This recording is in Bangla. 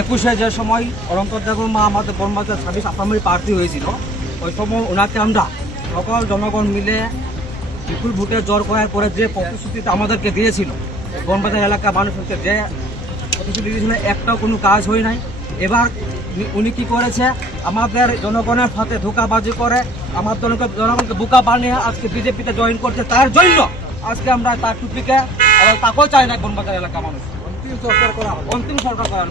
একুশে যে সময় অনন্ত মা আমাদের বনবাজার 26 আসামের প্রার্থী হয়েছিল, ওই সময় ওনাকে আমরা সকল জনগণ মিলে বিপুল ভোটে জোর করার পরে যে প্রতিশ্রুতিটা আমাদেরকে দিয়েছিল, বনবাজার এলাকার মানুষকে যে প্রতিশ্রুতি দিয়েছিল, একটাও কোনো কাজ হয় নাই। এবার উনি কি করেছে, আমাদের জনগণের সাথে ধোঁকাবাজি করে আমাদের জনগণকে বোকা বানিয়ে আজকে বিজেপিতে জয়েন করছে। তার জন্য আজকে আমরা তার টুপিকে তাকেও চাই না বনবাজার এলাকার মানুষ। অন্তিম সরকার করা হবে, অন্তিম সরকার করার